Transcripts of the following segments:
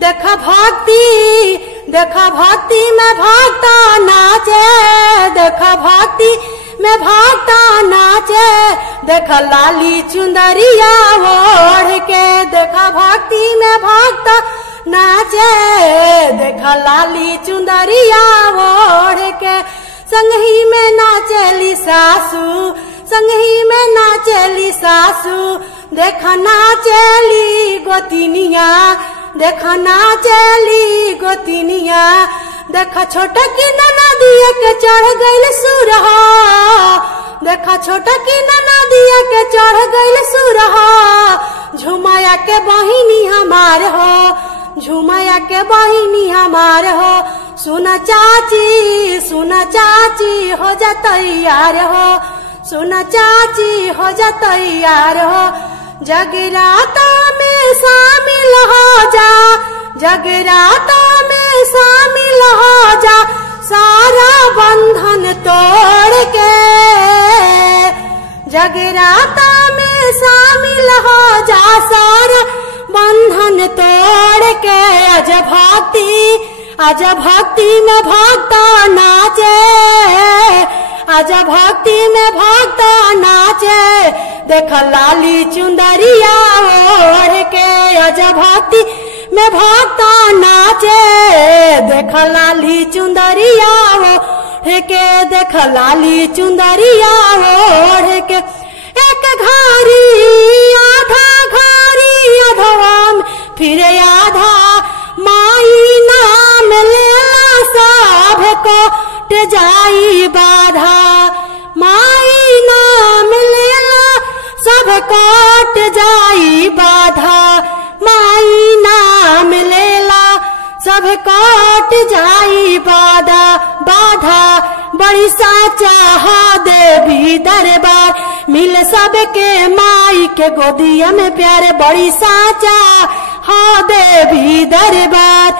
देखा भक्ति में भक्ता नाचे, देखा भक्ति में भक्ता नाचे, देखा लाली चुंदरिया ओढ़ के, देखा भक्ति में भक्ता नाचे, देखा लाली चुंदरिया ओढ़ के। संगही में नाचेली सासू, संगही में नाचेली सासू, देखा नाचेली गोतिनिया, देखा नाचेली गोतिनिया, देखा छोटा की ननदिया के चढ़ गइल सुरहा, देखा छोटा की ननदिया के चढ़ गइल सुरहा। झुमाया के बहिनी हमार हो, झुमाया के बहिनी हमार हो, सुना चाची हो जा तैयार हो, सुना चाची हो जा तैयार हो। जगराता में शामिल हो जा, जगराता में शामिल हो जा, सारा बंधन तोड़ के। जगराता में शामिल हो जा, सारा बंधन तोड़ के। आज भक्ति में भक्ता नाचे, आज भक्ति में भक्ता नाचे, देखा लाली चुंदरिया ओढ़ के। आज भक्ति में भक्ता नाचे, देखा लाली चुंदरिया ओढ़ के, देखा लाली चुंदरिया ओढ़ के। एक घड़ी आधा घड़ी अधवा में फिर आधा, माई नाम लेला सब कोट जाई बाधा, माई नाम लेला सब कोट जाई बाधा, माई नाम लेला सब कोट जाई बाधा। बाधा बड़ी साचा हा देवी दरबार, मिल सबके माई के गोदिया में प्यार। बड़ी साचा हा देवी दरबार,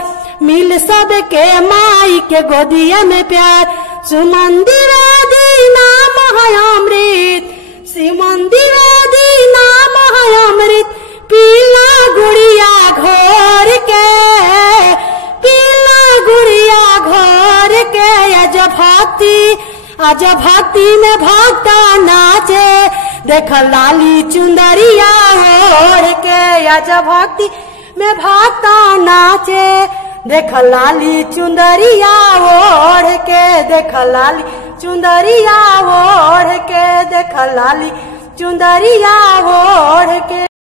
मिल सबके माई के गोदिया में प्यार। सुमन द्विवेदी नाम है अमृत, सुमन द्विवेदी नाम है अमृत। पीला गुड़िया घोर के, पीला गुड़िया घोर के। आज भक्ति में भक्ता नाचे, देखा लाली चुंदरिया ओढ़ के। आज भक्ति में भक्ता नाचे, देखा लाली चुंदरिया ओढ़ के, देखा लाली चुंदरिया ओढ़ के, देखा लाली चुंदरिया ओढ़ के।